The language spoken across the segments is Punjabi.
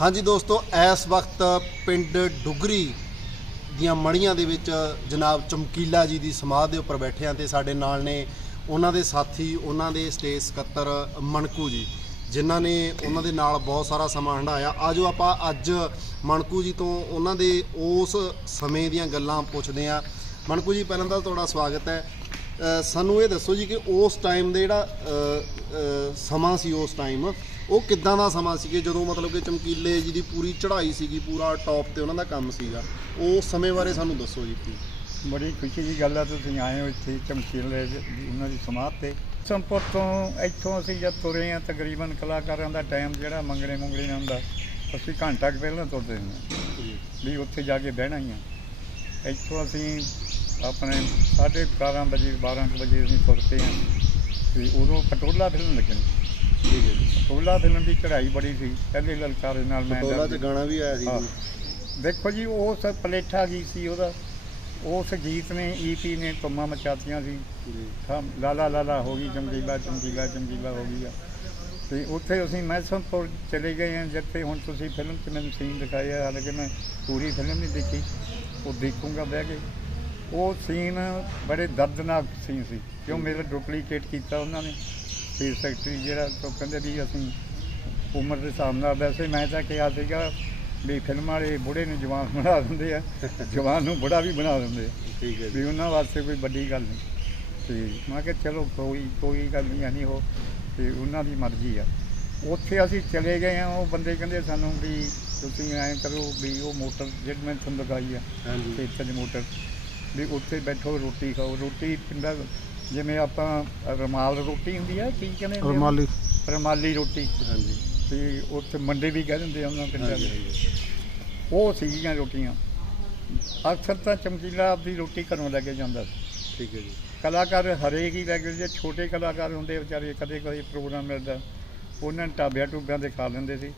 ਹਾਂਜੀ ਦੋਸਤੋ, ਇਸ ਵਕਤ ਪਿੰਡ ਡੁਗਰੀ ਦੀਆਂ ਮੜੀਆਂ ਦੇ ਵਿੱਚ ਜਨਾਬ ਚਮਕੀਲਾ ਜੀ ਦੀ ਸਮਾਧ ਦੇ ਉੱਪਰ ਬੈਠੇ ਹਾਂ ਤੇ ਸਾਡੇ ਨਾਲ ਨੇ ਉਹਨਾਂ ਦੇ ਸਾਥੀ, ਉਹਨਾਂ ਦੇ ਸਟੇਜ ਸਕੱਤਰ ਮਣਕੂ ਜੀ, ਜਿਨ੍ਹਾਂ ਨੇ ਉਹਨਾਂ ਦੇ ਨਾਲ ਬਹੁਤ ਸਾਰਾ ਸਮਾਂ ਹੰਡਾਇਆ ਆਜੋ ਆਪਾਂ ਅੱਜ ਮਣਕੂ ਜੀ ਤੋਂ ਉਹਨਾਂ ਦੇ ਉਸ ਸਮੇਂ ਦੀਆਂ ਗੱਲਾਂ ਪੁੱਛਦੇ ਹਾਂ। ਮਣਕੂ ਜੀ, ਪਹਿਲਾਂ ਤਾਂ ਤੁਹਾਡਾ ਸਵਾਗਤ ਹੈ। ਸਾਨੂੰ ਇਹ ਦੱਸੋ ਜੀ ਕਿ ਉਸ ਟਾਈਮ ਦੇ ਜਿਹੜਾ ਸਮਾਂ ਸੀ ਉਸ ਟਾਈਮ ਉਹ ਕਿੱਦਾਂ ਦਾ ਸਮਾਂ ਸੀ ਕਿ ਜਦੋਂ ਮਤਲਬ ਕਿ ਚਮਕੀਲੇ ਜੀ ਦੀ ਪੂਰੀ ਚੜ੍ਹਾਈ ਸੀਗੀ, ਪੂਰਾ ਟੌਪ ਤੇ ਉਹਨਾਂ ਦਾ ਕੰਮ ਸੀਗਾ, ਉਹ ਸਮੇਂ ਬਾਰੇ ਸਾਨੂੰ ਦੱਸੋ ਜੀ ਪਲੀਜ਼ ਬੜੀ ਖੁਸ਼ੀ ਦੀ ਗੱਲ ਆ, ਤੁਸੀਂ ਆਏ ਹੋ ਇੱਥੇ ਚਮਕੀਲੇ ਦੀ ਉਹਨਾਂ ਦੀ ਸਮਾਧ ਤੇ। ਸੰਪੁਰ ਤੋਂ ਇੱਥੋਂ ਅਸੀਂ ਜਦ ਤੁਰੇ ਆ ਤਕਰੀਬਨ ਕਲਾਕਾਰਾਂ ਦਾ ਟਾਈਮ ਜਿਹੜਾ ਮੰਗਣੇ ਮੁੰਗਣੇ ਨਾਲ ਹੁੰਦਾ, ਅਸੀਂ ਘੰਟਾ ਕੁ ਪਹਿਲਾਂ ਤੁਰਦੇ ਹਾਂ। ਵੀ ਉੱਥੇ ਜਾ ਕੇ ਬਹਿਣਾ ਹੀ ਆ। ਇੱਥੋਂ ਅਸੀਂ ਆਪਣੇ ਸਾਢੇ 12 ਵਜੇ 12 ਕੁ ਵਜੇ ਅਸੀਂ ਤੁਰਦੇ ਹਾਂ ਤੇ ਉਦੋਂ ਪਟੋਲਾ ਫਿਲਮ ਲੱਗਣੀ ਠੀਕ ਹੈ ਜੀ। ਪਟੋਲਾ ਫਿਲਮ ਦੀ ਚੜ੍ਹਾਈ ਬੜੀ ਸੀ ਪਹਿਲੇ ਲਲਕਾਰੇ ਨਾਲ ਮੈਂ ਟੋਲਾ 'ਚ ਗਾਣਾ ਵੀ ਆਇਆ ਸੀ ਹਾਂ। ਜੀ ਦੇਖੋ ਜੀ ਉਸ ਪਲੇਠਾ ਗੀਤ ਸੀ ਉਹਦਾ? ਉਸ ਗੀਤ ਨੇ ਈਪੀ ਨੇ ਤੁਮਾਂ ਮਚਾਤੀਆਂ ਸੀ। ਜੀ। ਲਾਲਾ ਲਾਲਾ ਹੋ ਗਈ ਚਮਕੀਲਾ ਚਮਕੀਲਾ ਚਮਕੀਲਾ ਹੋ ਗਈ ਆ। ਤੇ ਉੱਥੇ ਅਸੀਂ ਮੈਸਮਪੁਰ ਚਲੇ ਗਏ ਹਾਂ ਜਿੱਥੇ ਹੁਣ ਤੁਸੀਂ ਫਿਲਮ 'ਚ ਮੈਨੂੰ ਸੀਨ ਦਿਖਾਇਆ ਹਾਲਾਂਕਿ ਮੈਂ ਪੂਰੀ ਫਿਲਮ ਨਹੀਂ ਦੇਖੀ ਉਹ ਦੇਖੂੰਗਾ ਬਹਿ ਕੇ। ਉਹ ਸੀਨ ਬੜੇ ਦਰਦਨਾਕ ਸੀਨ ਸੀ ਕਿਉਂ ਮੇਰਾ ਡੁਪਲੀਕੇਟ ਕੀਤਾ ਉਹਨਾਂ ਨੇ। ਤੇ ਸੈਕਟਰੀ ਜਿਹੜਾ ਤੋਂ ਕਹਿੰਦੇ ਵੀ ਅਸੀਂ ਉਮਰ ਦੇ ਹਿਸਾਬ ਨਾਲ ਵੈਸੇ ਮੈਂ ਤਾਂ ਕਿਹਾ ਸੀਗਾ ਵੀ ਫਿਲਮ ਵਾਲੇ ਬੁੜੇ ਨੂੰ ਜਵਾਨ ਬਣਾ ਦਿੰਦੇ ਆ। ਜਵਾਨ ਨੂੰ ਬੁੜਾ ਵੀ ਬਣਾ ਦਿੰਦੇ ਠੀਕ ਹੈ ਵੀ ਉਹਨਾਂ ਵਾਸਤੇ ਕੋਈ ਵੱਡੀ ਗੱਲ ਨਹੀਂ। ਤੇ ਮੈਂ ਕਿਹਾ ਚਲੋ ਕੋਈ ਕੋਈ ਗੱਲ ਨਹੀਂ ਨਹੀਂ ਉਹ ਤੇ ਉਹਨਾਂ ਦੀ ਮਰਜ਼ੀ ਆ। ਉੱਥੇ ਅਸੀਂ ਚਲੇ ਗਏ ਆ ਉਹ ਬੰਦੇ ਕਹਿੰਦੇ ਸਾਨੂੰ ਵੀ ਤੁਸੀਂ ਐਂ ਕਰੋ ਵੀ ਉਹ ਮੋਟਰ ਜਿਹੜੀ ਮੈਂ ਤੁਹਾਨੂੰ ਲਗਾਈ ਆ ਹਾਂਜੀ। ਖੇਤਾਂ ਦੀ ਮੋਟਰ ਵੀ ਉੱਥੇ ਬੈਠੋ ਰੋਟੀ ਖਾਓ। ਰੋਟੀ ਪਿੰਡਾਂ ਜਿਵੇਂ ਆਪਾਂ ਰਮਾਲ ਰੋਟੀ ਹੁੰਦੀ ਆ ਕੀ ਕਹਿੰਦੇ ਹੁੰਦੇ ਆ? ਰਮਾਲੀ। ਰਮਾਲੀ ਰੋਟੀ। ਹਾਂਜੀ। ਤੇ ਉੱਥੇ ਮੰਡੇ ਵੀ ਕਹਿ ਦਿੰਦੇ ਆ ਉਹਨਾਂ ਪਿੰਡਾਂ ਦੇ। ਉਹ ਸੀਗੀਆਂ ਰੋਟੀਆਂ। ਅਕਸਰ ਤਾਂ ਚਮਕੀਲਾ ਆਪਦੀ ਰੋਟੀ ਘਰੋਂ ਲੈ ਕੇ ਜਾਂਦਾ ਸੀ। ਠੀਕ ਹੈ ਜੀ। ਕਲਾਕਾਰ ਹਰੇਕ ਹੀ ਲੈ ਕੇ ਜੇ ਛੋਟੇ ਕਲਾਕਾਰ ਹੁੰਦੇ ਵਿਚਾਰੇ ਕਦੇ ਕਦੇ ਪ੍ਰੋਗਰਾਮ ਮਿਲਦਾ ਉਹਨਾਂ ਨੇ ਢਾਬਿਆਂ ਟੂਬਿਆਂ ਤੇ ਖਾ ਲੈਂਦੇ ਸੀ।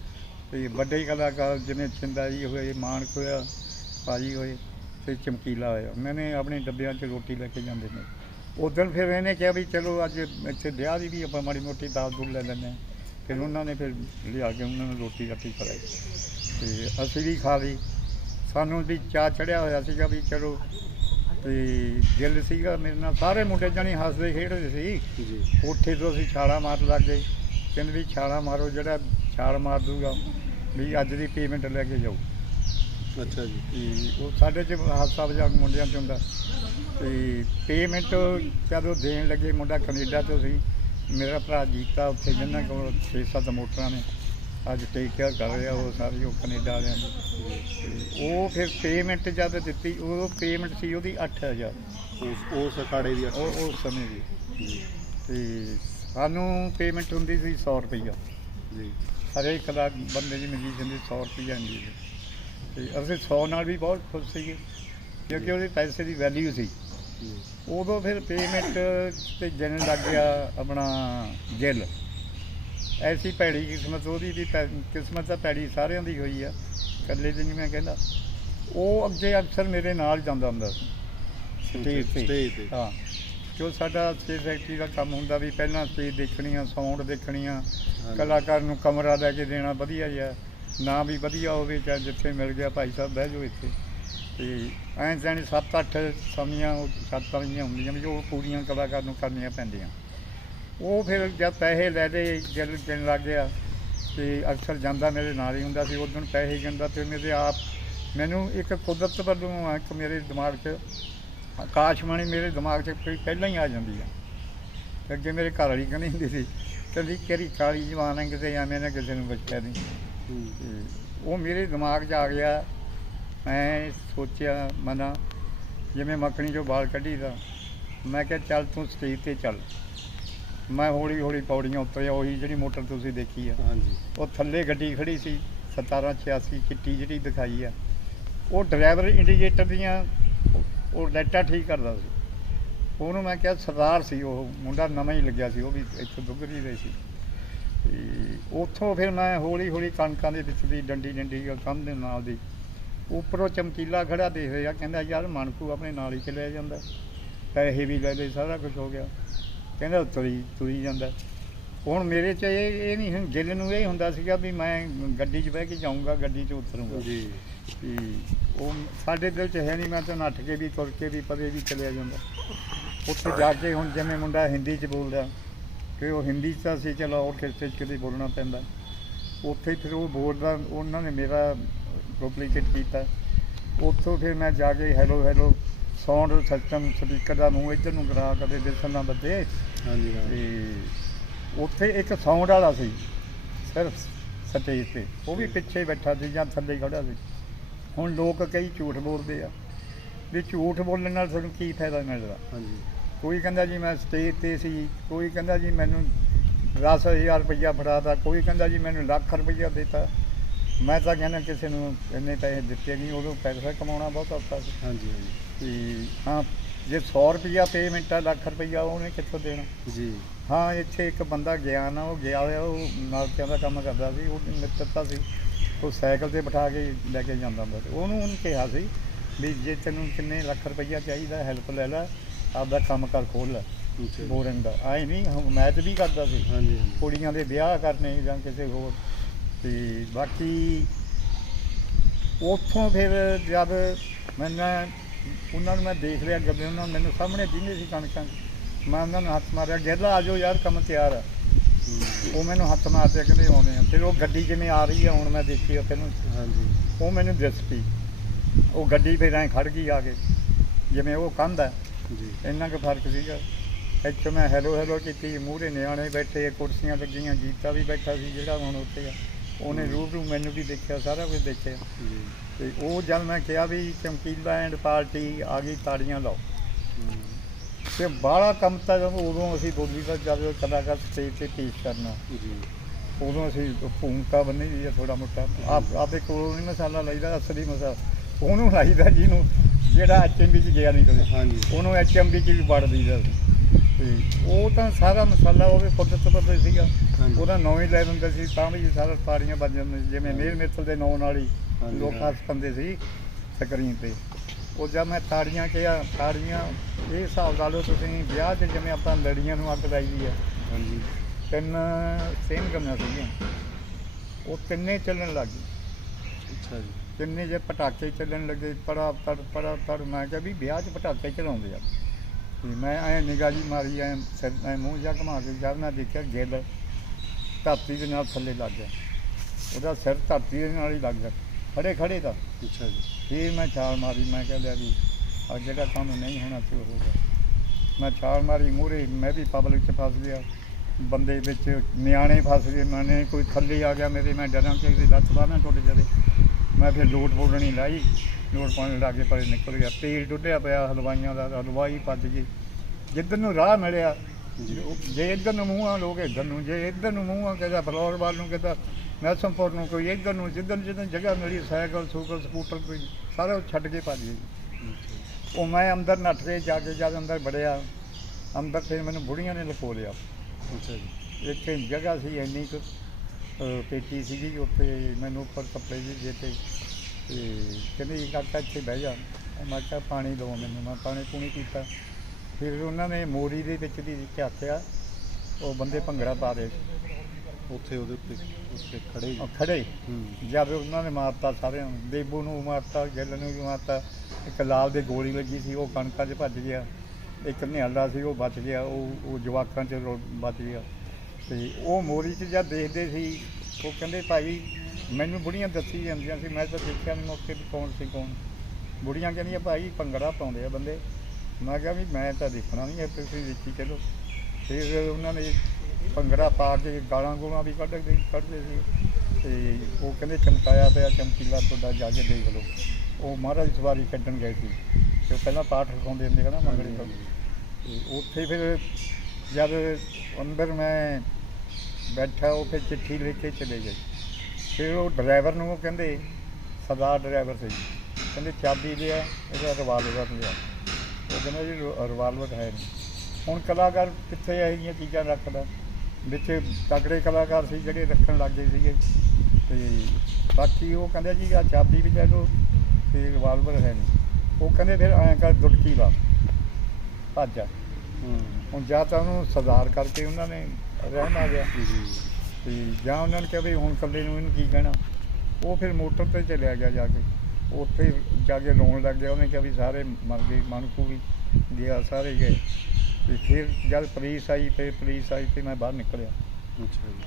ਤੇ ਵੱਡੇ ਕਲਾਕਾਰ ਜਿਵੇਂ ਛਿੰਦਾ ਜੀ ਹੋਏ ਮਾਨਕ ਹੋਇਆ ਭਾਜੀ ਹੋਏ ਤੇ ਚਮਕੀਲਾ ਹੋਇਆ। ਉਹਨਾਂ ਨੇ ਆਪਣੇ ਡੱਬਿਆਂ 'ਚ ਰੋਟੀ ਲੈ ਕੇ ਜਾਂਦੇ ਨੇ। ਉਦੋਂ ਫਿਰ ਇਹਨੇ ਕਿਹਾ ਵੀ ਚਲੋ ਅੱਜ ਇੱਥੇ ਵਿਆਹ ਦੀ ਵੀ ਆਪਾਂ ਮਾੜੀ ਮੋਟੀ ਦਾਲ ਦੂਲ ਲੈ ਲੈਂਦੇ ਹਾਂ। ਫਿਰ ਉਹਨਾਂ ਨੇ ਫਿਰ ਲਿਆ ਕੇ ਉਹਨਾਂ ਨੂੰ ਰੋਟੀ ਰਾਟੀ ਖਵਾਈ। ਤੇ ਅਸੀਂ ਵੀ ਖਾ ਲਈ। ਸਾਨੂੰ ਵੀ ਚਾਹ ਚੜਿਆ ਹੋਇਆ ਸੀਗਾ ਵੀ ਚਲੋ ਤੇ ਦਿਲ ਸੀਗਾ ਮੇਰੇ ਨਾਲ। ਸਾਰੇ ਮੁੰਡੇ ਜਾਣੀ ਹੱਸਦੇ ਖੇਡਦੇ ਸੀ। ਉੱਥੇ ਤੋਂ ਅਸੀਂ ਛਾਲਾ ਮਾਰ ਲੱਗ ਗਏ। ਕਹਿੰਦੇ ਵੀ ਛਾਲਾ ਮਾਰੋ ਜਿਹੜਾ ਛਾਲ ਮਾਰ ਦੂਗਾ ਵੀ ਅੱਜ ਦੀ ਪੇਮੈਂਟ ਲੈ ਕੇ ਜਾਓ। ਅੱਛਾ ਜੀ। ਉਹ ਸਾਡੇ ਚ ਹਾਸਾ ਵਜਾ ਮੁੰਡਿਆਂ ਚ ਹੁੰਦਾ। ਤੇ ਪੇਮੈਂਟ ਜਦੋਂ ਦੇਣ ਲੱਗੇ ਮੁੰਡਾ ਕੈਨੇਡਾ ਤੋਂ ਸੀ ਮੇਰਾ ਭਰਾ ਜੀਤਾ ਉੱਥੇ ਜਿੰਨਾਂ ਕੋਲ 6-7 ਮੋਟਰਾਂ ਨੇ ਅੱਜ ਟੇਕ ਕੇਅਰ ਕਰ ਰਿਹਾ ਉਹ ਸਾਰੀ ਉਹ ਕੈਨੇਡਾ ਵਾਲਿਆਂ ਦੀ। ਉਹ ਫਿਰ ਪੇਮੈਂਟ ਜਦ ਦਿੱਤੀ ਉਹ ਪੇਮੈਂਟ ਸੀ ਉਹਦੀ 8000 ਉਸ ਉਸ ਅਖਾੜੇ ਦੀ ਉਹ ਉਸ ਸਮੇਂ ਦੀ। ਤੇ ਸਾਨੂੰ ਪੇਮੈਂਟ ਹੁੰਦੀ ਸੀ 100 ਰੁਪਈਆ। ਜੀ। ਹਰੇਕ ਕਲਾ ਬੰਦੇ ਦੀ ਮਿਊਜ਼ੀਸ਼ੀਅਨ ਦੀ 100 ਰੁਪਈਆ ਹੁੰਦੀ ਸੀ। ਤੇ ਅਸੀਂ 100 ਨਾਲ ਵੀ ਬਹੁਤ ਖੁਸ਼ ਸੀਗੇ। ਕਿਉਂਕਿ ਉਹਦੇ ਪੈਸੇ ਦੀ ਵੈਲਿਊ ਸੀ। ਜੀ ਉਦੋਂ ਫਿਰ ਪੇਮੈਂਟ ਤੇ ਜਨ ਲੱਗ ਗਿਆ ਆਪਣਾ ਗਿੱਲ ਐਸੀ ਭੈੜੀ ਕਿਸਮਤ ਉਹਦੀ ਵੀ ਕਿਸਮਤ ਤਾਂ ਭੈੜੀ ਸਾਰਿਆਂ ਦੀ ਹੋਈ ਆ। ਇਕੱਲੇ ਦੀ ਨਹੀਂ ਮੈਂ ਕਹਿੰਦਾ। ਉਹ ਅੱਗੇ ਅਕਸਰ ਮੇਰੇ ਨਾਲ ਜਾਂਦਾ ਹੁੰਦਾ ਸੀ। ਸਟੇਜ ਤੇ। ਹਾਂ। ਜੋ ਸਾਡਾ ਸਟੇਜ ਫੈਕਟਰੀ ਦਾ ਕੰਮ ਹੁੰਦਾ ਵੀ ਪਹਿਲਾਂ ਸਟੇਜ ਦੇਖਣੀਆਂ ਸਾਊਂਡ ਦੇਖਣੀਆਂ। ਕਲਾਕਾਰ ਨੂੰ ਕਮਰਾ ਲੈ ਕੇ ਦੇਣਾ ਵਧੀਆ ਜਿਹਾ। ਨਾ ਵੀ ਵਧੀਆ ਹੋਵੇ ਚਾਹੇ ਜਿੱਥੇ ਮਿਲ ਗਿਆ ਭਾਈ ਸਾਹਿਬ ਬਹਿ ਜਾਓ ਇੱਥੇ। ਤੇ ਐਂ ਜਾਣੀ 7-8 ਸਮੀਆਂ ਉਹ ਸੱਤਾਂ ਜੀਆਂ ਹੁੰਦੀਆਂ ਵੀ ਉਹ ਪੂਰੀਆਂ ਕਲਾਕਾਰ ਨੂੰ ਕਰਨੀਆਂ ਪੈਂਦੀਆਂ। ਉਹ ਫਿਰ ਜਦ ਪੈਸੇ ਲੈ ਲਏ ਜਲ ਗਿਣ ਲੱਗ ਗਿਆ ਤੇ ਅਕਸਰ ਜਾਂਦਾ ਮੇਰੇ ਨਾਲ ਹੀ ਹੁੰਦਾ ਸੀ ਉਦੋਂ ਪੈਸੇ ਗਿਣਦਾ ਤੇ ਮੇਰੇ ਆਪ ਮੈਨੂੰ ਇੱਕ ਕੁਦਰਤ ਵੱਲੋਂ ਆ ਇੱਕ ਮੇਰੇ ਦਿਮਾਗ 'ਚ ਆਕਾਸ਼ਬਾਣੀ ਮੇਰੇ ਦਿਮਾਗ 'ਚ ਕੋਈ ਪਹਿਲਾਂ ਹੀ ਆ ਜਾਂਦੀ ਆ। ਤੇ ਅੱਗੇ ਮੇਰੇ ਘਰ ਵਾਲੀ ਕਹਿੰਦੀ ਹੁੰਦੀ ਸੀ ਕਹਿੰਦੀ ਕਿਹੜੀ ਕਾਲੀ ਜਵਾਨ ਹੈ ਕਿਤੇ ਐਵੇਂ ਨਾ ਕਿਸੇ ਨੂੰ ਬੱਚਿਆ ਨਹੀਂ ਉਹ ਮੇਰੇ ਦਿਮਾਗ 'ਚ ਆ ਗਿਆ ਮੈਂ ਸੋਚਿਆ ਮਨਾ ਜਿਵੇਂ ਮੱਖਣੀ ਚੋਂ ਬਾਲ ਕੱਢੀਦਾ। ਮੈਂ ਕਿਹਾ ਚੱਲ ਤੂੰ ਸਟੇਜ ਤੇ ਚੱਲ। ਮੈਂ ਹੌਲੀ ਹੌਲੀ ਪੌੜੀਆਂ ਉਤਰਿਆ ਉਹੀ ਜਿਹੜੀ ਮੋਟਰ ਤੁਸੀਂ ਦੇਖੀ ਆ ਹਾਂਜੀ। ਉਹ ਥੱਲੇ ਗੱਡੀ ਖੜੀ ਸੀ 1786 ਚਿੱਟੀ ਜਿਹੜੀ ਦਿਖਾਈ ਆ। ਉਹ ਡਰਾਈਵਰ ਇੰਡੀਕੇਟਰ ਦੀਆਂ ਉਹ- ਲਾਈਟਾਂ ਠੀਕ ਕਰਦਾ ਸੀ। ਉਹਨੂੰ ਮੈਂ ਕਿਹਾ ਸਰਦਾਰ ਸੀ ਉਹ ਮੁੰਡਾ ਨਵਾਂ ਹੀ ਲੱਗਿਆ ਸੀ ਉਹ ਵੀ ਇੱਥੇ ਦੁੱਗਰੀ ਦੇ ਸੀ। ਤੇ ਉੱਥੋਂ ਫਿਰ ਮੈਂ ਹੌਲੀ ਹੌਲੀ ਕਣਕਾਂ ਦੇ ਵਿੱਚ ਦੀ ਡੰਡੀ ਡੰਡੀ ਕੰਧ ਦੇ ਨਾਲ ਦੀ ਉੱਪਰੋਂ ਚਮਕੀਲਾ ਖੜਾ ਦੇਖ ਰਿਹਾ ਕਹਿੰਦਾ ਯਾਰ ਮਣਕੂ ਆਪਣੇ ਨਾਲ ਹੀ ਚਲਿਆ ਜਾਂਦਾ। ਪੈਸੇ ਵੀ ਲੈ ਲਏ ਸਾਰਾ ਕੁਝ ਹੋ ਗਿਆ। ਕਹਿੰਦਾ ਤੁਰੀ ਤੁਰੀ ਜਾਂਦਾ। ਹੁਣ ਮੇਰੇ 'ਚ ਇਹ ਇਹ ਨਹੀਂ ਹੁਣ ਦਿਲ ਨੂੰ ਇਹ ਹੁੰਦਾ ਸੀਗਾ ਵੀ ਮੈਂ ਗੱਡੀ 'ਚ ਬਹਿ ਕੇ ਜਾਊਂਗਾ ਗੱਡੀ 'ਚ ਉਤਰੂੰਗਾ। ਜੀ। ਉਹ ਸਾਡੇ ਦਿਲ 'ਚ ਹੈ ਨਹੀਂ ਮੈਂ ਤਾਂ ਨੱਠ ਕੇ ਵੀ ਤੁਰ ਕੇ ਵੀ ਪਰੇ ਵੀ ਚਲਿਆ ਜਾਂਦਾ। ਉੱਥੇ ਜਾ ਕੇ ਹੁਣ ਜਿਵੇਂ ਮੁੰਡਾ ਹਿੰਦੀ 'ਚ ਬੋਲਦਾ ਕਿ ਉਹ ਹਿੰਦੀ 'ਚ ਤਾਂ ਅਸੀਂ ਚਲੋ ਔਰ ਕਿਸੇ 'ਚ ਕਦੇ ਬੋਲਣਾ ਪੈਂਦਾ। ਉੱਥੇ ਫਿਰ ਉਹ ਬੋਲਦਾ ਉਹਨਾਂ ਨੇ ਮੇਰਾ ਡੁਪਲੀਕੇਟ ਕੀਤਾ। ਉੱਥੋਂ ਫਿਰ ਮੈਂ ਜਾ ਕੇ hello hello sound system speaker ਦਾ ਮੂੰਹ ਇੱਧਰ ਨੂੰ ਕਰਾ ਕਦੇ ਦਿਸਣ ਨਾ ਬੱਦੇ ਹਾਂਜੀ ਤੇ ਉੱਥੇ ਇੱਕ ਸਾਊਂਡ ਵਾਲਾ ਸੀ ਸਿਰਫ ਸਟੇਜ ਤੇ। ਉਹ ਵੀ ਪਿੱਛੇ ਬੈਠਾ ਸੀ ਜਾਂ ਥੱਲੇ ਖੜਾ ਸੀ। ਹੁਣ ਲੋਕ ਕਈ ਝੂਠ ਬੋਲਦੇ ਆ। ਵੀ ਝੂਠ ਬੋਲਣ ਨਾਲ ਤੁਹਾਨੂੰ ਕੀ ਫਾਇਦਾ ਮਿਲਦਾ? ਹਾਂਜੀ। ਕੋਈ ਕਹਿੰਦਾ ਜੀ ਮੈਂ ਸਟੇਜ ਤੇ ਸੀ ਕੋਈ ਕਹਿੰਦਾ ਜੀ ਮੈਨੂੰ 10000 ਰੁਪਈਆ ਫੜਾਤਾ ਕੋਈ ਕਹਿੰਦਾ ਜੀ ਮੈਨੂੰ ਲੱਖ ਰੁਪਈਆ ਦਿੱਤਾ। ਮੈਂ ਤਾਂ ਕਹਿੰਦਾ ਕਿਸੇ ਨੂੰ ਇੰਨੇ ਪੈਸੇ ਦਿੱਤੇ ਨਹੀਂ ਉਦੋਂ ਪੈਸਾ ਕਮਾਉਣਾ ਬਹੁਤ ਔਖਾ ਸੀ। ਹਾਂਜੀ ਹਾਂਜੀ। ਵੀ ਹਾਂ ਜੇ 100 ਰੁਪਈਆ ਪੇਮੈਂਟ ਆ ਲੱਖ ਰੁਪਈਆ ਉਹਨੇ ਕਿੱਥੋਂ ਦੇਣਾ? ਜੀ। ਹਾਂ ਇੱਥੇ ਇੱਕ ਬੰਦਾ ਗਿਆ ਨਾ ਉਹ ਗਿਆ ਹੋਇਆ ਉਹ ਨਾਲਕਿਆਂ ਦਾ ਕੰਮ ਕਰਦਾ ਸੀ ਉਹ ਮਿੱਤਰਤਾ ਸੀ। ਉਹ ਸਾਈਕਲ ਤੇ ਬਿਠਾ ਕੇ ਲੈ ਕੇ ਜਾਂਦਾ ਹੁੰਦਾ ਸੀ। ਉਹਨੂੰ ਉਹਨੂੰ ਕਿਹਾ ਸੀ ਵੀ ਜੇ ਤੈਨੂੰ ਕਿੰਨੇ ਲੱਖ ਰੁਪਈਆ ਚਾਹੀਦਾ ਹੈਲਪ ਲੈ ਲੈ ਆਪਦਾ ਕੰਮ ਕਰ ਖੋਲ ਲੈ। ਬੋਰਿੰਗ ਦਾ। ਆਏ ਨਹੀਂ ਮੈਚ ਵੀ ਕਰਦਾ ਸੀ। ਹਾਂਜੀ। ਕੁੜੀਆਂ ਦੇ ਵਿਆਹ ਕਰਨੇ ਜਾਂ ਕਿਸੇ ਹੋਰ। ਤੇ ਬਾਕੀ ਉੱਥੋਂ ਫਿਰ ਜਦ ਮੈਂ ਉਹਨਾਂ ਨੂੰ ਮੈਂ ਦੇਖ ਲਿਆ ਗੱਲੇ ਉਹਨਾਂ ਮੈਨੂੰ ਸਾਹਮਣੇ ਦਿੰਦੇ ਸੀ ਕਣਕਾਂ। ਮੈਂ ਉਹਨਾਂ ਨੂੰ ਹੱਥ ਮਾਰਿਆ ਗੇਲਾ ਆ ਜਾਓ ਯਾਰ ਕੰਮ ਤਿਆਰ ਆ। ਉਹ ਮੈਨੂੰ ਹੱਥ ਮਾਰਦੇ ਕਹਿੰਦੇ ਆਉਣੇ ਆ। ਫਿਰ ਉਹ ਗੱਡੀ ਜਿਵੇਂ ਆ ਰਹੀ ਆ ਹੁਣ ਮੈਂ ਦੇਖੀ ਉੱਥੇ ਨੂੰ। ਹਾਂਜੀ। ਉਹ ਮੈਨੂੰ ਦਿਸ ਪਈ। ਉਹ ਗੱਡੀ ਫਿਰ ਐਂ ਖੜ ਗਈ ਆ ਕੇ। ਜਿਵੇਂ ਉਹ ਕੰਧ ਹੈ ਜੀ। ਇੰਨਾ ਕੁ ਫ਼ਰਕ ਸੀਗਾ। ਇੱਥੇ ਮੈਂ ਹੈਲੋ ਹੈਲੋ ਕੀਤੀ ਮੂਹਰੇ ਨਿਆਣੇ ਬੈਠੇ ਕੁਰਸੀਆਂ ਲੱਗੀਆਂ ਜੀਤਾ ਵੀ ਬੈਠਾ ਸੀ ਜਿਹੜਾ ਹੁਣ ਉੱਥੇ ਆ। ਉਹਨੇ ਰੂਬਰੂ ਮੈਨੂੰ ਵੀ ਦੇਖਿਆ ਸਾਰਾ ਕੁਝ ਦੇਖਿਆ। ਜੀ। ਤੇ ਉਹ ਜਦ ਮੈਂ ਕਿਹਾ ਵੀ ਚਮਕੀਲਾ ਐਂਡ ਪਾਰਟੀ ਆ ਗਈ ਤਾੜੀਆਂ ਲਾਓ। ਤੇ ਬਾਹਲਾ ਕੰਮ ਤਾਂ ਜਦੋਂ ਉਦੋਂ ਅਸੀਂ ਬੋਲੀ ਦਾ ਜਦ ਕਲਾਕਾਰ ਸਟੇਜ ਤੇ ਪੇਸ਼ ਕਰਨਾ। ਜੀ। ਉਦੋਂ ਅਸੀਂ ਭੂਮਿਕਾ ਬੰਨੀ ਆ ਥੋੜਾ ਮੋਟਾ। ਆਪ ਆਪੇ ਕੋਲੋਂ ਨਹੀਂ ਮਸਾਲਾ ਲਾਈਦਾ ਅਸਲੀ ਮਸਾਲਾ ਉਹਨੂੰ ਲਾਈਦਾ ਜਿਹਨੂੰ ਜਿਹੜਾ ਐਚਐਮਬੀ ਚ ਗਿਆ ਨਹੀਂ ਕਦੇ। ਹਾਂਜੀ। ਉਹਨੂੰ ਐਚਐਮਬੀ ਚ ਵੀ ਵੜ ਦਈਦਾ ਸੀ। ਤੇ ਉਹ ਤਾਂ ਸਾਰਾ ਮਸਾਲਾ ਉਹ ਵੀ ਕੁਦਰਤ ਪੱਤੇ ਸੀਗਾ। ਹਾਂਜੀ। ਉਹਦਾ ਨਾਂ ਹੀ ਲੈ ਦਿੰਦੇ ਸੀ ਤਾਂ ਵੀ ਸਾਰਾ ਤਾੜੀਆਂ ਵੱਜ ਜਾਂਦੀਆਂ ਸੀ। ਜਿਵੇਂ ਮੇਰ ਮਿੱਤਲ ਦੇ ਨਾਂ ਨਾਲ ਹੀ ਹਾਂਜੀ, ਲੋਕ ਹਾਂ। ਹੱਸ ਪੰਦੇ ਸੀ ਸਕਰੀਨ ਤੇ। ਉਹ ਜਦ ਮੈਂ ਤਾੜੀਆਂ ਕਿਹਾ ਤਾੜੀਆਂ ਇਹ ਹਿਸਾਬ ਲਾ ਲਓ ਤੁਸੀਂ ਵਿਆਹ 'ਚ ਜਿਵੇਂ ਆਪਾਂ ਲੜੀਆਂ ਨੂੰ ਅੱਗ ਲਾਈ ਦੀ ਆ। ਹਾਂਜੀ। ਤਿੰਨ ਸੇਮ ਗੰਨਾ ਸੀਗੀਆਂ। ਉਹ ਤਿੰਨੇ ਚੱਲਣ ਲੱਗ ਗਏ। ਅੱਛਾ ਜੀ। ਤਿੰਨੇ ਜੇ ਪਟਾਕੇ ਚੱਲਣ ਲੱਗੇ ਪੜਾ ਪੜ ਪੜਾ ਪੜ ਮੈਂ ਕਿਹਾ ਵੀ ਵਿਆਹ 'ਚ ਪਟਾਕੇ ਚਲਾਉਂਦੇ ਆ। ਤੇ ਮੈਂ ਐ ਨਿਗਾਹ ਜੀ ਮਾਰੀ ਐ ਸਿਰ ਐ ਮੂੰਹ ਜਾ ਘੁਮਾ ਕੇ ਜਦ ਮੈਂ ਦੇਖਿਆ ਗਿੱਲ ਧਰਤੀ ਦੇ ਨਾਲ ਥੱਲੇ ਲੱਗ ਗਿਆ। ਉਹਦਾ ਸਿਰ ਧਰਤੀ ਦੇ ਨਾਲ ਹੀ ਲੱਗ ਗਿਆ। ਖੜੇ ਖੜੇ ਤਾਂ। ਅੱਛਾ ਜੀ। ਫਿਰ ਮੈਂ ਛਾਲ ਮਾਰੀ ਮੈਂ ਕਿਹਾ ਲਿਆ ਵੀ ਆ ਜਿਹੜਾ ਕੰਮ ਨਹੀਂ ਹੋਣਾ ਸੀ ਉਹ ਹੋ ਗਿਆ। ਮੈਂ ਛਾਲ ਮਾਰੀ ਮੂਹਰੇ ਮੈਂ ਵੀ ਪਬਲਿਕ 'ਚ ਫਸ ਗਿਆ। ਬੰਦੇ ਵਿੱਚ ਨਿਆਣੇ ਫਸ ਗਏ ਮੈਨੇ ਕੋਈ ਥੱਲੇ ਆ ਗਿਆ ਮੇਰੇ ਮੈਂ ਡਰਾਂ ਕਿ ਇਹਦੀ ਲੱਤ ਬਾਹ ਟੁੱਟ ਜਾਵੇ। ਮੈਂ ਫਿਰ ਲੋਟ ਪੋੜਣੀ ਲਾਈ। ਲੋਟ ਪਾਉਣ ਲੱਗੇ ਪਰੇ ਨਿਕਲ ਗਿਆ। ਤੇਲ ਡੁੱਲਿਆ ਪਿਆ ਹਲਵਾਈਆਂ ਦਾ ਹਲਵਾਈ ਭੱਜ ਗਈ। ਜਿੱਧਰ ਨੂੰ ਰਾਹ ਮਿਲਿਆ ਜੀ। ਜੇ ਇੱਧਰ ਨੂੰ ਮੂੰਹ ਆ ਲੋਕ ਇੱਧਰ ਨੂੰ ਜੇ ਇੱਧਰ ਨੂੰ ਮੂੰਹ ਆ ਕਹਿੰਦਾ ਫਲੋਰ ਵੱਲ ਨੂੰ ਕਹਿੰਦਾ ਮੈਸਮਪੁਰ ਨੂੰ ਕੋਈ ਇੱਧਰ ਨੂੰ ਜਿੱਧਰ ਜਿੱਧਰ ਜਗ੍ਹਾ ਮਿਲੀ ਸਾਈਕਲ ਸੂਕਲ ਸਕੂਟਰ ਕੋਈ ਸਾਰਾ ਛੱਡ ਕੇ ਭੱਜ ਗਏ ਉਹ ਮੈਂ ਅੰਦਰ ਨੱਠ ਕੇ ਜਾ ਕੇ ਜਦ ਅੰਦਰ ਵੜਿਆ ਅੰਦਰ ਫਿਰ ਮੈਨੂੰ ਬੁੜੀਆਂ ਨੇ ਲਕੋ ਲਿਆ। ਜੀ। ਇੱਕ ਜਗ੍ਹਾ ਸੀ ਇੰਨੀ ਕੁ ਪੇਟੀ ਸੀਗੀ ਉੱਥੇ ਮੈਨੂੰ ਉੱਪਰ ਕੱਪੜੇ ਜਿਹੇ ਦਿੱਤੇ। ਤੇ ਕਹਿੰਦੇ ਜੀ ਕਾਕਾ ਇੱਥੇ ਬਹਿ ਜਾ। ਮੈਂ ਕਿਹਾ ਪਾਣੀ ਦਿਓ ਮੈਨੂੰ। ਮੈਂ ਪਾਣੀ ਪੂਣੀ ਪੀਤਾ। ਫਿਰ ਉਹਨਾਂ ਨੇ ਮੋਰੀ ਦੇ ਵਿੱਚ ਦੀ ਝਾਕਿਆ ਉਹ ਬੰਦੇ ਭੰਗੜਾ ਪਾ ਰਹੇ ਉੱਥੇ ਉਹਦੇ ਉੱਤੇ ਉੱਤੇ ਖੜੇ ਉਹ ਖੜੇ ਹੂੰ। ਜਦ ਉਹਨਾਂ ਨੇ ਮਾਰਤਾ ਸਾਰਿਆਂ ਨੂੰ ਦੇਬੂ ਨੂੰ ਮਾਰਤਾ ਗਿੱਲ ਨੂੰ ਵੀ ਮਾਰਤਾ। ਇੱਕ ਲਾਲ ਦੇ ਗੋਲੀ ਲੱਗੀ ਸੀ ਉਹ ਕਣਕਾਂ 'ਚ ਭੱਜ ਗਿਆ। ਇੱਕ ਨਿਹਾਲਾ ਸੀ ਉਹ ਬਚ ਗਿਆ। ਉਹ ਉਹ ਜਵਾਕਾਂ 'ਚ ਰੋ- ਬਚ ਗਿਆ। ਤੇ ਉਹ ਮੋਰੀ 'ਚ ਜਦ ਦੇਖਦੇ ਸੀ ਉਹ ਕਹਿੰਦੇ ਭਾਈ ਮੈਨੂੰ ਬੁੜੀਆਂ ਦੱਸੀ ਜਾਂਦੀਆਂ ਸੀ, ਮੈਂ ਤਾਂ ਦੇਖਿਆ ਨਹੀਂ ਮੌਕੇ ਤੇ ਕੌਣ ਸੀ, ਕੌਣ ਬੁੜੀਆਂ ਕਹਿੰਦੀਆਂ, ਭਾਈ ਭੰਗੜਾ ਪਾਉਂਦੇ ਆ ਬੰਦੇ। ਮੈਂ ਕਿਹਾ ਵੀ ਮੈਂ ਤਾਂ ਦੇਖਣਾ ਨਹੀਂ ਹੈ ਤੁਸੀਂ ਦੇਖੀ ਚਲੋ। ਫਿਰ ਉਹਨਾਂ ਨੇ ਭੰਗੜਾ ਪਾ ਕੇ ਗਾਲਾਂ ਗੋਲਾਂ ਵੀ ਕੱਢਦੇ ਕੱਢਦੇ ਸੀ। ਤੇ ਉਹ ਕਹਿੰਦੇ, ਚਮਕਾਇਆ ਪਿਆ ਚਮਕੀਲਾ ਤੁਹਾਡਾ, ਜਾ ਕੇ ਦੇਖ ਲਓ। ਉਹ ਮਹਾਰਾਜ ਸਵਾਰੀ ਕੱਢਣ ਗਏ ਸੀ। ਤੇ ਉਹ ਪਹਿਲਾਂ ਪਾਠ ਰਖਾਉਂਦੇ ਹੁੰਦੇ ਕਹਿੰਦਾ ਮੰਗਣੀ ਤੋਂ। ਤੇ ਉੱਥੇ ਫਿਰ ਜਦ ਅੰਦਰ ਮੈਂ ਬੈਠਾ, ਉਹ ਫਿਰ ਚਿੱਠੀ ਲੈ ਕੇ ਚਲੇ ਗਏ। ਫਿਰ ਉਹ ਡਰਾਈਵਰ ਨੂੰ ਉਹ ਕਹਿੰਦੇ ਸਰਦਾਰ ਡਰਾਈਵਰ ਸੀ। ਕਹਿੰਦੇ ਚਾਬੀ ਲਿਆ ਇਹਦਾ ਰਿਵਾਲਵਰ ਲਿਆ। ਉਹ ਕਹਿੰਦਾ ਜੀ ਰਿਵਾਲਵਰ ਹੈ ਨਹੀਂ। ਹੁਣ ਕਲਾਕਾਰ ਕਿੱਥੇ ਇਹੋ ਜਿਹੀਆਂ ਚੀਜ਼ਾਂ ਰੱਖਦਾ? ਵਿੱਚ ਤਗੜੇ ਕਲਾਕਾਰ ਸੀ ਜਿਹੜੇ ਰੱਖਣ ਲੱਗ ਗਏ ਸੀਗੇ। ਤੇ ਬਾਕੀ ਉਹ ਕਹਿੰਦੇ ਜੀ ਆ ਚਾਬੀ ਵੀ ਲੈ ਲਓ ਤੇ ਰਿਵਾਲਵਰ ਹੈ ਨਹੀਂ। ਉਹ ਕਹਿੰਦੇ ਫਿਰ ਐਂ ਕਰ ਦੁੜਕੀ ਲਾ। ਭੱਜ ਹੁਣ ਜਾਂ ਤਾਂ ਉਹਨੂੰ ਸਰਦਾਰ ਕਰਕੇ ਉਹਨਾਂ ਨੇ ਰਹਿਣ ਆ ਗਿਆ। ਜੀ ਤੇ ਜਾਂ ਉਹਨਾਂ ਨੇ ਕਿਹਾ ਵੀ ਹੁਣ ਕੱਲੇ ਨੂੰ ਇਹਨੂੰ ਕੀ ਕਹਿਣਾ? ਉਹ ਫਿਰ ਮੋਟਰ ਤੇ ਚਲਿਆ ਗਿਆ ਜਾ ਕੇ। ਉੱਥੇ ਜਾ ਕੇ ਰੋਣ ਲੱਗ ਗਿਆ। ਉਹਨੇ ਕਿਹਾ ਵੀ ਸਾਰੇ ਮਰ ਗਏ ਮਨਕੂ ਵੀ ਗਿਆ ਸਾਰੇ ਗਏ। ਤੇ ਫਿਰ ਜਦ ਪੁਲਿਸ ਆਈ ਤੇ ਪੁਲਿਸ ਆਈ ਤੇ ਮੈਂ ਬਾਹਰ ਨਿਕਲਿਆ। ਅੱਛਾ ਜੀ।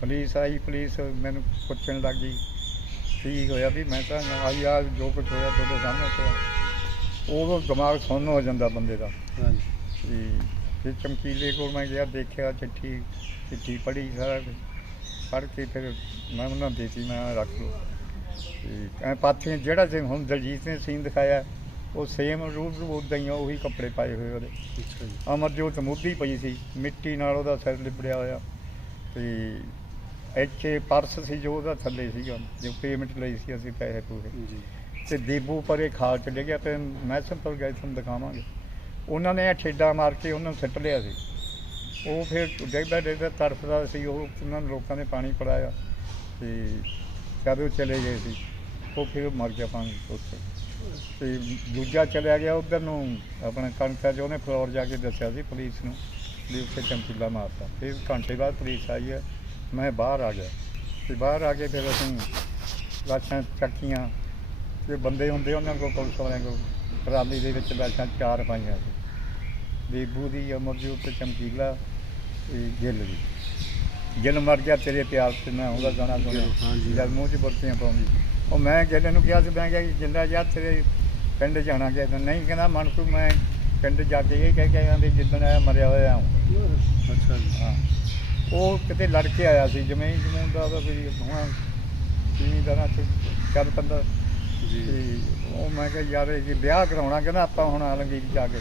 ਪੁਲਿਸ ਆਈ ਪੁਲਿਸ ਮੈਨੂੰ ਪੁੱਛਣ ਲੱਗ ਗਈ ਕੀ ਹੋਇਆ ਵੀ ਮੈਂ ਤਾਂ ਆਈ ਆ ਜੋ ਕੁਝ ਹੋਇਆ ਤੁਹਾਡੇ ਸਾਹਮਣੇ ਪਿਆ। ਉਦੋਂ ਦਿਮਾਗ ਸੁੰਨ ਹੋ ਜਾਂਦਾ ਬੰਦੇ ਦਾ। ਹਾਂਜੀ। ਤੇ ਫਿਰ ਚਮਕੀਲੇ ਕੋਲ ਮੈਂ ਗਿਆ ਦੇਖਿਆ ਚਿੱਠੀ ਚਿੱਠੀ ਪੜ੍ਹੀ ਸਾਰਾ ਪੜ੍ਹ ਕੇ ਫਿਰ ਮੈਂ ਉਹਨਾਂ ਨੂੰ ਦੇਤੀ ਮੈਂ ਕਿਹਾ ਰੱਖ ਲਓ। ਤੇ ਐ ਪਾਥੀਆਂ ਜਿਹੜਾ ਸੀ ਹੁਣ ਦਲਜੀਤ ਨੇ ਸੀਨ ਦਿਖਾਇਆ ਉਹ ਸੇਮ ਰੂਪ ਉਦਾਂ ਹੀ ਆ, ਉਹੀ ਕੱਪੜੇ ਪਾਏ ਹੋਏ ਉਹਦੇ। ਅੱਛਾ ਜੀ। ਅਮਰਜੋਤ ਮੁੱਦੀ ਪਈ ਸੀ ਮਿੱਟੀ ਨਾਲ ਉਹਦਾ ਸਿਰ ਲਿਪੜਿਆ ਹੋਇਆ। ਤੇ ਇੱਥੇ ਪਰਸ ਸੀ ਜੋ ਉਹਦਾ ਥੱਲੇ ਸੀਗਾ ਜੋ ਪੇਮੈਂਟ ਲਈ ਸੀ ਅਸੀਂ ਪੈਸੇ ਪੂਰੇ ਜੀ। ਤੇ ਦੇਬੂ ਪਰੇ ਖਾਲ ਚ ਡਿੱਗਿਆ ਤੇ ਮੈਸਮ ਪਰ ਗਏ ਤੁਹਾਨੂੰ ਦਿਖਾਵਾਂਗੇ। ਉਹਨਾਂ ਨੇ ਇਹ ਠੇਡਾ ਮਾਰ ਕੇ ਉਹਨਾਂ ਨੂੰ ਸਿੱਟ ਲਿਆ ਸੀ। ਉਹ ਫਿਰ ਡਿੱਗਦਾ ਡਿੱਗਦਾ ਤੜਫਦਾ ਸੀ, ਉਹ ਉਹਨਾਂ ਨੇ ਲੋਕਾਂ ਨੇ ਪਾਣੀ ਪਿਲਾਇਆ ਤੇ ਕਦੋਂ ਚਲੇ ਗਏ ਸੀ, ਉਹ ਫਿਰ ਮਰ ਗਿਆ ਪਾਣੀ ਉੱਥੇ ਤੇ ਦੂਜਾ ਚਲਿਆ ਗਿਆ ਉਧਰ ਨੂੰ, ਆਪਣਾ ਕਣਕਾਂ 'ਚ ਉਹਨੇ ਫਲੋਰ ਜਾ ਕੇ ਦੱਸਿਆ ਸੀ ਪੁਲਿਸ ਨੂੰ ਵੀ ਉੱਥੇ ਚਮਕੀਲਾ ਮਾਰਤਾ। ਫਿਰ ਘੰਟੇ ਬਾਅਦ ਪੁਲਿਸ ਆਈ ਹੈ, ਮੈਂ ਬਾਹਰ ਆ ਗਿਆ। ਤੇ ਬਾਹਰ ਆ ਕੇ ਫਿਰ ਅਸੀਂ ਲਾਸ਼ਾਂ ਚੱਕੀਆਂ, ਤੇ ਬੰਦੇ ਹੁੰਦੇ ਉਹਨਾਂ ਕੋਲ, ਪੁਲਿਸ ਵਾਲਿਆਂ ਕੋਲ ਟਰਾਲੀ ਦੇ ਵਿੱਚ ਲਾਸ਼ਾਂ ਚਾਰ ਪਾਈਆਂ ਸੀ। ਬੇਬੂ ਦੀ ਅਮਰਜੋਤ ਤੇ ਚਮਕੀਲਾ ਤੇ ਗਿੱਲ ਦੀ। ਗਿੱਲ ਮਰ ਗਿਆ ਤੇਰੇ ਪਿਆਰ ਤੇ ਮੈਂ ਉਹਦਾ ਗਾਣਾ ਸੁਣਿਆ। ਹਾਂਜੀ। ਜਦ ਮੂੰਹ 'ਚ ਬੁਰਕੀਆਂ ਪਾਉਂਦੀ। ਉਹ ਮੈਂ ਗਿੱਲ ਨੂੰ ਕਿਹਾ ਸੀ ਮੈਂ ਕਿਹਾ ਕਿ ਜਿੰਦਾ ਜਾ ਤੇਰੇ ਪਿੰਡ ਜਾਣਾ ਕਿ ਨਹੀਂ ਕਹਿੰਦਾ ਮਨ ਤੂੰ ਮੈਂ ਪਿੰਡ ਜਾ ਕੇ ਇਹ ਕਹਿ ਕੇ ਆਇਆ ਵੀ ਜਿੱਦਣ ਆਇਆ ਮਰਿਆ ਹੋਇਆ ਹਾਂ। ਅੱਛਾ ਜੀ। ਹਾਂ। ਉਹ ਕਿਤੇ ਲੜ ਕੇ ਆਇਆ ਸੀ ਜ਼ਮੀਨ ਜਮੂਨ ਦਾ ਉਹਦਾ ਵੀ ਹੁਣ ਕੀ ਤਰ੍ਹਾਂ ਚ ਚੱਲ ਪੰਦਾ ਜੀ। ਉਹ ਮੈਂ ਕਿਹਾ ਯਾਰ ਇਹ ਵਿਆਹ ਕਰਾਉਣਾ ਕਹਿੰਦਾ ਆਪਾਂ ਹੁਣ ਆਲਮਗੀਰ ਜਾ ਕੇ।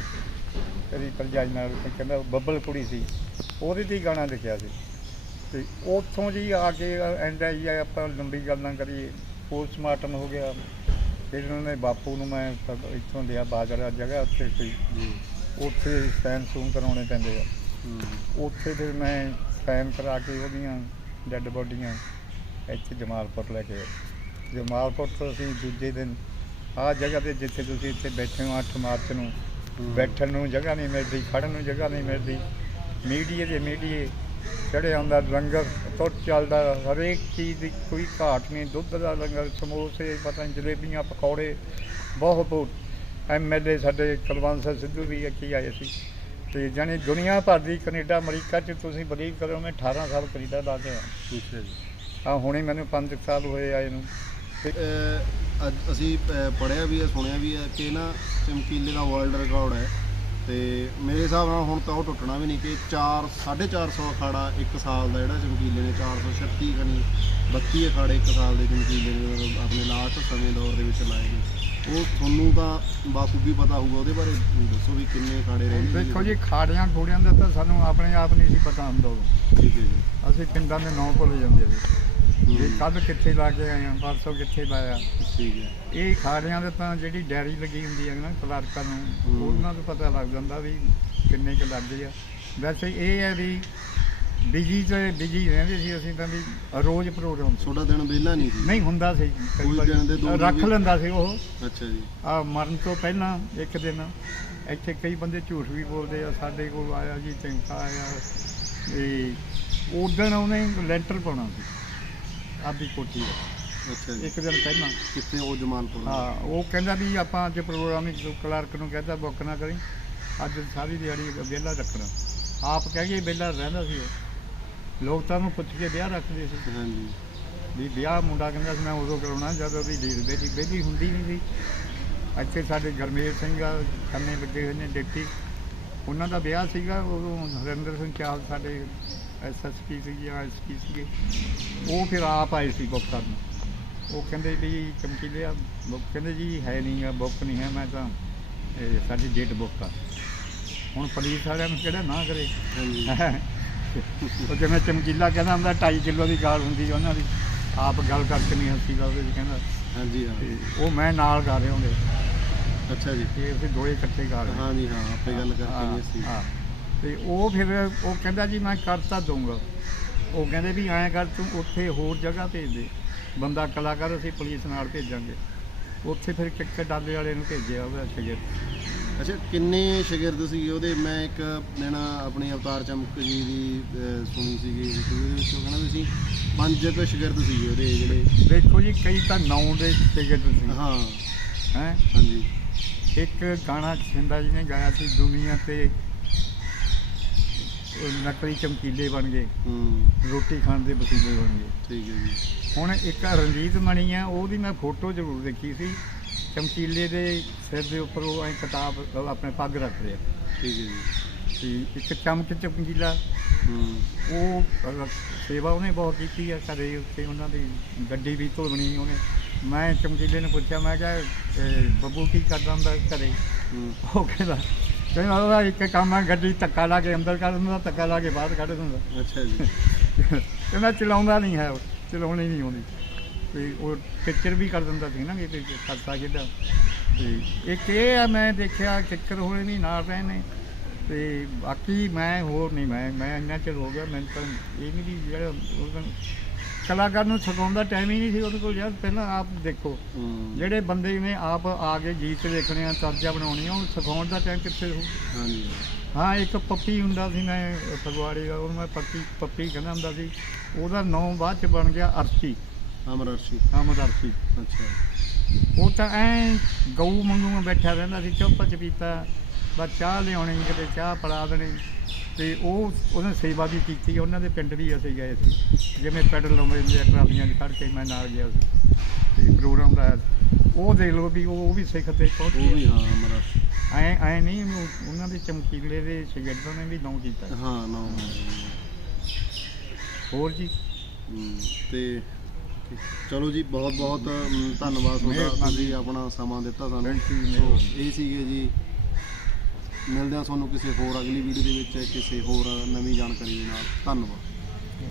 ਤੇਰੀ ਪਰਜਾਈ ਨਾਲ ਕਹਿੰਦਾ ਬੱਬਲ ਕੁੜੀ ਸੀ। ਉਹਦੇ ਤੇ ਹੀ ਗਾਣਾ ਲਿਖਿਆ ਸੀ। ਤੇ ਉੱਥੋਂ ਜੀ ਆ ਕੇ ਐਂਡ ਆਈ ਆ ਆਪਾਂ ਲੰਬੀ ਗੱਲ ਨਾ ਕਰੀਏ। ਪੋਸਟਮਾਰਟਮ ਹੋ ਗਿਆ। ਫਿਰ ਉਹਨਾਂ ਨੇ ਬਾਪੂ ਨੂੰ ਮੈਂ ਇੱਥੋਂ ਲਿਆ ਬਾਜਰਾ ਜਗ੍ਹਾ ਉੱਥੇ ਕੋਈ ਜੀ। ਉੱਥੇ ਸੈਨ ਸੂਨ ਕਰਾਉਣੇ ਪੈਂਦੇ ਆ। ਉੱਥੇ ਫਿਰ ਮੈਂ ਸਾਈਨ ਕਰਾ ਕੇ ਉਹਦੀਆਂ ਡੈੱਡ ਬੋਡੀਆਂ ਇੱਥੇ ਜਮਾਲਪੁਰ ਲੈ ਕੇ। ਜਮਾਲਪੁਰ ਤੋਂ ਅਸੀਂ ਦੂਜੇ ਦਿਨ ਆਹ ਜਗ੍ਹਾ ਤੇ ਜਿੱਥੇ ਤੁਸੀਂ ਇੱਥੇ ਬੈਠੇ ਹੋ 8 ਮਾਰਚ ਨੂੰ। ਬੈਠਣ ਨੂੰ ਜਗ੍ਹਾ ਨਹੀਂ ਮਿਲਦੀ ਖੜਨ ਨੂੰ ਜਗ੍ਹਾ ਨਹੀਂ ਮਿਲਦੀ। ਮੀਡੀਏ ਦੇ ਮੀਡੀਏ ਚੜੇ ਆਉਂਦਾ ਲੰਗਰ ਤੋਂ ਚੱਲਦਾ ਹਰੇਕ ਚੀਜ਼ ਦੀ ਕੋਈ ਘਾਟ ਨਹੀਂ ਦੁੱਧ ਦਾ ਲੰਗਰ ਸਮੋਸੇ ਪਤਾ ਨਹੀਂ ਜਲੇਬੀਆਂ ਪਕੌੜੇ ਬਹੁਤ ਬਹੁਤ। ਐਮਐਲਏ ਸਾਡੇ ਕੁਲਵੰਤ ਸਿੱਧੂ ਵੀ ਇੱਥੇ ਆਏ ਸੀ। ਤੇ ਜਾਣੀ ਦੁਨੀਆ ਭਰ ਦੀ ਕੈਨੇਡਾ ਅਮਰੀਕਾ 'ਚ ਤੁਸੀਂ ਬਲੀਵ ਕਰੋ ਮੈਂ 18 ਸਾਲ ਕੈਨੇਡਾ ਲਾ ਕੇ ਆ ਆ ਹੁਣੇ ਮੈਨੂੰ 5 ਸਾਲ ਹੋਏ ਆਏ ਨੂੰ। ਅੱਜ ਅਸੀਂ ਪੜਿਆ ਵੀ ਹੈ ਸੁਣਿਆ ਵੀ ਹੈ ਕਿ ਨਾ ਚਮਕੀਲੇ ਦਾ ਵਰਲਡ ਰਿਕਾਰਡ ਹੈ ਤੇ ਮੇਰੇ ਹਿਸਾਬ ਨਾਲ ਹੁਣ ਤਾਂ ਉਹ ਟੁੱਟਣਾ ਵੀ ਨਹੀਂ ਕਿ 4 450 ਅਖਾੜਾ ਇੱਕ ਸਾਲ ਦਾ ਜਿਹੜਾ ਚਮਕੀਲੇ ਨੇ 436 ਕਨੀ 32 ਅਖਾੜੇ ਇੱਕ ਸਾਲ ਦੇ ਚਮਕੀਲੇ ਨੇ ਆਪਣੇ ਲਾਸਟ ਸਮੇਂ ਦੌਰ ਦੇ ਵਿੱਚ ਲਾਏ ਨੇ। ਉਹ ਤੁਹਾਨੂੰ ਤਾਂ ਬਾਖੂਬੀ ਪਤਾ ਹੋਊਗਾ ਉਹਦੇ ਬਾਰੇ ਦੱਸੋ ਵੀ ਕਿੰਨੇ ਅਖਾੜੇ ਰਹਿੰਦੇ ਦੇਖੋ ਜੀ ਖਾੜੀਆਂ ਖੂੜੀਆਂ ਦਾ ਤਾਂ ਸਾਨੂੰ ਆਪਣੇ ਆਪ ਨਹੀਂ ਸੀ ਪਤਾ ਹੁੰਦਾ ਠੀਕ ਹੈ ਜੀ। ਅਸੀਂ ਪਿੰਡਾਂ ਦੇ ਨਾਂ ਭੁੱਲ ਜਾਂਦੇ ਸੀ। ਵੀ ਹੂੰ, ਕੱਲ ਕਿੱਥੇ ਲਾ ਕੇ ਆਏ ਆ ਪਰਸੋਂ ਕਿੱਥੇ ਲਾਇਆ। ਠੀਕ ਹੈ। ਇਹ ਖਾੜਿਆਂ ਦੇ ਤਾਂ ਜਿਹੜੀ ਡੈਰੀ ਲੱਗੀ ਹੁੰਦੀ ਹੈ ਨਾ ਕਲਰਕਾਂ ਨੂੰ। ਉਹਨਾਂ ਤੋਂ ਪਤਾ ਲੱਗ ਜਾਂਦਾ ਵੀ ਕਿੰਨੇ ਕੁ ਲੱਗਦੇ ਆ। ਵੈਸੇ ਇਹ ਹੈ ਵੀ ਬਿਜ਼ੀ ਤੇ ਬਿਜ਼ੀ ਰਹਿੰਦੇ ਸੀ ਅਸੀਂ ਤਾਂ ਵੀ ਰੋਜ਼ ਪ੍ਰੋਗਰਾਮ ਸੀ। ਦਿਨ ਵਿਹਲਾ ਨਹੀਂ ਸੀ? ਨਹੀਂ ਹੁੰਦਾ ਸੀ। ਕਈ ਕੋਈ ਵਾਰੀ ਦਿਨ ਦੇ ਦੋ ਰੱਖ ਦਿਨ ਲੈਂਦਾ ਸੀ ਉਹ। ਅੱਛਾ ਜੀ। ਆ ਮਰਨ ਤੋਂ ਪਹਿਲਾਂ ਇੱਕ ਦਿਨ ਇੱਥੇ ਕਈ ਬੰਦੇ ਝੂਠ ਵੀ ਬੋਲਦੇ ਆ ਸਾਡੇ ਕੋਲ ਆਇਆ ਜੀ ਚੰਕਾ ਆਇਆ। ਇਹ ਉਦਣ ਉਹਨੇ ਲੈਂਟਰ ਪਾਉਣਾ ਸੀ। ਆਪਦੀ ਕੋਠੀ ਦਾ ਅੱਛਾ ਜੀ। ਇੱਕ ਦਿਨ ਪਹਿਲਾਂ। ਕਿੱਥੇ ਉਹ ਜਮਾਲਪੁਰ ਹਾਂ ਉਹ ਕਹਿੰਦਾ ਵੀ ਆਪਾਂ ਅੱਜ ਪ੍ਰੋਗਰਾਮ ਇੱਕ ਕਲਰਕ ਨੂੰ ਕਹਿੰਦਾ ਬੁੱਕ ਨਾ ਕਰੀ। ਅੱਜ ਸਾਰੀ ਦਿਹਾੜੀ ਵਿਹਲਾ ਰੱਖਣਾ। ਆਪ ਕਹਿ ਗਏ ਵਿਹਲਾ ਰਹਿੰਦਾ ਸੀ ਉਹ। ਲੋਕ ਤਾਂ ਉਹਨੂੰ ਪੁੱਛ ਕੇ ਵਿਆਹ ਰੱਖਦੇ ਸੀ। ਹਾਂਜੀ। ਵੀ ਵਿਆਹ ਮੁੰਡਾ ਕਹਿੰਦਾ ਸੀ ਮੈਂ ਉਦੋਂ ਕਰਾਉਣਾ ਜਦ ਉਹਦੀ ਡੀਲ ਬੇਟੀ ਬੇਟੀ ਹੁੰਦੀ ਨਹੀਂ ਸੀ। ਇੱਥੇ ਸਾਡੇ ਗਰਮੇਲ ਸਿੰਘ ਆ ਖੰਨੇ ਲੱਗੇ ਹੋਏ ਨੇ ਡਿਪਟੀ। ਉਹਨਾਂ ਦਾ ਵਿਆਹ ਸੀਗਾ ਉਦੋਂ ਨਰਿੰਦਰ ਸਿੰਘ ਚਾਲ ਸਾਡੇ ਐਸਐਸਪੀ ਸੀਗੇ ਐਸਪੀ ਸੀਗੇ। ਉਹ ਫਿਰ ਆਪ ਆਏ ਸੀ ਬੁੱਕ ਕਰਨ। ਉਹ ਕਹਿੰਦੇ ਵੀ ਚਮਕੀਲੇ ਆ ਬੁੱਕ ਕਹਿੰਦੇ ਜੀ ਹੈ ਨਹੀਂ ਆ ਬੁੱਕ ਨਹੀਂ ਹੈ ਮੈਂ ਤਾਂ ਇਹ ਸਾਡੀ ਡੇਟ ਬੁੱਕ ਆ ਹੁਣ ਪੁਲਿਸ ਵਾਲਿਆਂ ਨੂੰ ਕਿਹੜਾ ਨਾ ਕਰੇ। ਉਹ ਜਿਵੇਂ ਚਮਕੀਲਾ ਕਹਿੰਦਾ ਹੁੰਦਾ 2.5 ਕਿਲੋ ਦੀ ਗਾਲ ਹੁੰਦੀ ਉਹਨਾਂ ਦੀ। ਆਪ ਗੱਲ ਕਰਕੇ ਨਹੀਂ ਹੱਸੀ ਦਾ ਉਹਦੇ ਕਹਿੰਦਾ। ਹਾਂਜੀ ਹਾਂ। ਉਹ ਮੈਂ ਨਾਲ ਗਾ ਰਹੇ ਹੁੰਦੇ ਅੱਛਾ ਜੀ। ਤੇ ਅਸੀਂ ਦੋਏ ਇਕੱਠੇ ਗਾ ਰਹੇ। ਹਾਂਜੀ ਹਾਂ ਆਪੇ ਗੱਲ ਕਰਕੇ ਹਾਂ, ਨਹੀਂ ਸੀ। ਹਾਂ। ਤੇ ਉਹ ਫਿਰ ਉਹ ਕਹਿੰਦਾ ਜੀ ਮੈਂ ਕਰ ਤਾਂ ਦਊਂਗਾ। ਉਹ ਕਹਿੰਦੇ ਵੀ ਐਂ ਕਰ ਤੂੰ ਉੱਥੇ ਹੋਰ ਜਗ੍ਹਾ ਭੇਜ ਦੇ। ਬੰਦਾ ਕਲਾਕਾਰ ਅਸੀਂ ਪੁਲਿਸ ਨਾਲ ਭੇਜਾਂਗੇ। ਉੱਥੇ ਫਿਰ ਕਿੱਕ ਡਾਲੇ ਵਾਲੇ ਨੂੰ ਭੇਜਿਆ ਉਹਦਾ ਸ਼ਗਿਰ। ਅੱਛਾ ਕਿੰਨੇ ਸ਼ਾਗਿਰਦ ਸੀਗੇ ਉਹਦੇ? ਮੈਂ ਇੱਕ ਦਿਨ ਆਪਣੀ ਅਵਤਾਰ ਚਮਕ ਜੀ ਦੀ ਸੁਣੀ ਸੀਗੀ। ਇੰਟਰਵਿਊ ਦੇ ਵਿੱਚ ਉਹ ਕਹਿੰਦਾ ਸੀ ਪੰਜ ਕੁ ਸ਼ਾਗਿਰਦ ਸੀਗੇ ਉਹਦੇ ਜਿਹੜੇ। ਦੇਖੋ ਜੀ ਕਈ ਤਾਂ ਨੌ ਦੇ ਟਿਕਟ ਸੀ। ਹਾਂ। ਹੈ? ਹਾਂਜੀ। ਇੱਕ ਗਾਣਾ ਛਿੰਦਾ ਜੀ ਨੇ ਗਾਇਆ ਸੀ ਦੁਨੀਆ ਤੇ ਨਕਲੀ ਚਮਕੀਲੇ ਬਣ ਗਏ। ਹੂੰ। ਰੋਟੀ ਖਾਣ ਦੇ ਵਸੀਲੇ ਬਣ ਗਏ। ਠੀਕ ਹੈ ਜੀ। ਹੁਣ ਇੱਕ ਰਣਜੀਤ ਮਣੀ ਆ ਉਹਦੀ ਮੈਂ ਫੋਟੋ ਜ਼ਰੂਰ ਦੇਖੀ ਸੀ। ਚਮਕੀਲੇ ਦੇ ਸਿਰ ਦੇ ਉੱਪਰ ਉਹ ਐ ਕਿਤਾਬ ਆਪਣੇ ਪੱਗ ਰੱਖ ਰਿਹਾ। ਠੀਕ ਹੈ ਜੀ। ਤੇ ਇੱਕ ਚਮਕ ਚਮਕੀਲਾ। ਹੂੰ। ਉਹ ਸੇਵਾ ਉਹਨੇ ਬਹੁਤ ਕੀਤੀ ਆ ਘਰੇ ਉੱਤੇ ਉਹਨਾਂ ਦੀ ਗੱਡੀ ਵੀ ਧੋਣੀ ਉਹਨੇ। ਮੈਂ ਚਮਕੀਲੇ ਨੂੰ ਪੁੱਛਿਆ ਮੈਂ ਕਿਹਾ ਬੱਬੂ ਕੀ ਕਰਦਾ ਹੁੰਦਾ ਘਰੇ? ਉਹ ਕਹਿੰਦਾ ਕਹਿੰਦਾ ਉਹਦਾ ਇੱਕ ਕੰਮ ਆ ਗੱਡੀ ਧੱਕਾ ਲਾ ਕੇ ਅੰਦਰ ਕੱਢ ਦਿੰਦਾ ਧੱਕਾ ਲਾ ਕੇ ਬਾਹਰ ਕੱਢ ਦਿੰਦਾ। ਅੱਛਾ ਜੀ। ਕਹਿੰਦਾ ਚਲਾਉਂਦਾ ਨਹੀਂ ਹੈ ਚਲਾਉਣੀ ਨਹੀਂ ਆਉਂਦੀ। ਤੇ ਉਹ ਪਿਕਚਰ ਵੀ ਕਰ ਦਿੰਦਾ ਸੀ ਨਾ ਕਿ ਕਰਤਾ ਕਿੱਦਾਂ। ਤੇ ਇੱਕ ਇਹ ਆ ਮੈਂ ਦੇਖਿਆ ਕਿੱਕਰ ਹੋਏ ਨਹੀਂ ਨਾਲ ਰਹੇ ਨੇ ਤੇ ਬਾਕੀ ਮੈਂ ਹੋਰ ਨਹੀਂ ਮੈਂ ਮੈਂ ਇੰਨਾ ਚਿਰ ਹੋ ਗਿਆ ਮੈਨੂੰ ਤਾਂ ਇਹ ਨਹੀਂ ਵੀ ਜਿਹੜਾ ਕਲਾਕਾਰ ਨੂੰ ਸਿਖਾਉਣ ਦਾ ਟਾਈਮ ਹੀ ਨਹੀਂ ਸੀ ਉਹਦੇ ਕੋਲ ਯਾਰ ਪਹਿਲਾਂ ਆਪ ਦੇਖੋ। ਜਿਹੜੇ ਬੰਦੇ ਨੇ ਆਪ ਆ ਕੇ ਗੀਤ ਲਿਖਣੇ ਆ ਤਰਜਾ ਬਣਾਉਣੀ ਆ ਉਹ ਸਿਖਾਉਣ ਦਾ ਟਾਈਮ ਕਿੱਥੇ ਹੋ ਹਾਂਜੀ। ਹਾਂ ਇੱਕ ਪੱਪੀ ਹੁੰਦਾ ਸੀ ਮੈਂ ਫਗਵਾੜੇ ਦਾ ਉਹਨੂੰ ਮੈਂ ਪੱਪੀ ਪੱਪੀ ਕਹਿੰਦਾ ਹੁੰਦਾ ਸੀ। ਉਹਦਾ ਨਾਂ ਬਾਅਦ ਚ ਬਣ ਗਿਆ ਅਰਸ਼ੀ। ਅਮਰ ਅਰਸ਼ੀ। ਅਮਰ ਅਰਸ਼ੀ। ਅੱਛਾ। ਉਹ ਤਾਂ ਐ ਗਊ ਮੰਗੂ ਬੈਠਾ ਰਹਿੰਦਾ ਸੀ ਚੁੱਪ ਚਪੀਤਾ ਬਸ ਚਾਹ ਲਿਆਉਣੀ ਕਿਤੇ ਚਾਹ ਪਿਲਾ ਦੇਣੀ। ਤੇ ਉਹ ਉਹਨੇ ਸੇਵਾ ਵੀ ਕੀਤੀ ਉਹਨਾਂ ਦੇ ਪਿੰਡ ਵੀ ਅਸੀਂ ਗਏ ਸੀ। ਜਿਵੇਂ ਪੈਡਲ ਲਾਉਂਦੇ ਹੁੰਦੇ ਆ ਟਰਾਲੀਆਂ ਖੜ੍ਹ ਕੇ ਮੈਂ ਨਾਲ ਗਿਆ ਸੀ। ਤੇ ਪ੍ਰੋਗਰਾਮ ਦਾ ਉਹ ਦੇਖ ਲਓ ਵੀ ਉਹ ਉਹ ਵੀ ਸਿੱਖ ਤੇ ਉਹ ਵੀ ਪਹੁੰਚੇ ਹਾਂ ਅਮਰ ਅਰਸ਼ੀ ਐ ਐ ਨਹੀਂ ਉਹ- ਉਹਨਾਂ ਦੇ ਚਮਕੀਲੇ ਦੇ ਸ਼ਗਿਰਦਾਂ ਨੇ ਵੀ ਨਾਂ ਕੀਤਾ। ਹਾਂ ਨਾ ਹੋਰ ਜੀ? ਤੇ ਚਲੋ ਜੀ ਬਹੁਤ ਬਹੁਤ ਧੰਨਵਾਦ ਤੁਹਾਡਾ। ਤੁਸੀਂ ਆਪਣਾ ਸਮਾਂ ਦਿੱਤਾ ਸਾਨੂੰ। ਇਹ ਸੀਗੇ ਜੀ ਮਿਲਦੇ ਹਾਂ ਤੁਹਾਨੂੰ ਕਿਸੇ ਹੋਰ ਅਗਲੀ ਵੀਡੀਓ ਦੇ ਵਿੱਚ, ਕਿਸੇ ਹੋਰ ਨਵੀਂ ਜਾਣਕਾਰੀ ਦੇ ਨਾਲ। ਧੰਨਵਾਦ।